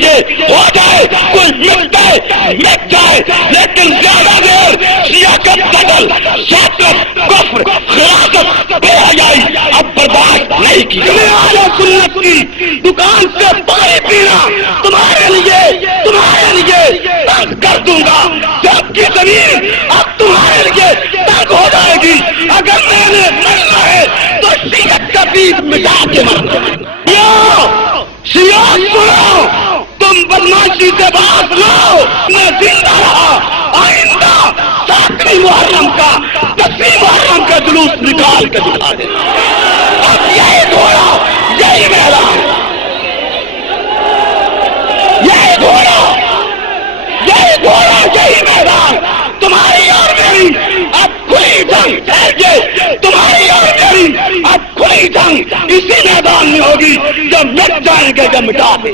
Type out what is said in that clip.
لیجیے ہو جائے، کوئی مٹ جائے، لیکن زیادہ دیر شیعہ کا قتل، شیطنت، کفر، خرافت، بے حیائی اب برداشت نہیں کی جائے۔ اہل سنت کی دکان سے پانی پینا تمہارے لیے تنگ کر دوں گا، جب کی زمین اب تمہارے لیے تنگ ہو جائے گی۔ اگر میں نے مرنا ہے تو شیعت کا بیج مٹا کے مرنا۔ شیعہ سنو، تم بدماشی سے باز لاؤ، میں زندہ رہا آئندہ 7ویں محرم کا 10ویں محرم کا جلوس نکال کے دکھا دے۔ اب یہی گھوڑا، یہی میدان، یہی گھوڑا، یہی میدان، تمہاری اور میری اب کھلی جنگ ہے، تمہاری اور میری اب کھلی جنگ اسی میدان میں ہوگی، جب مٹ جائیں گے، جب مٹا دیں۔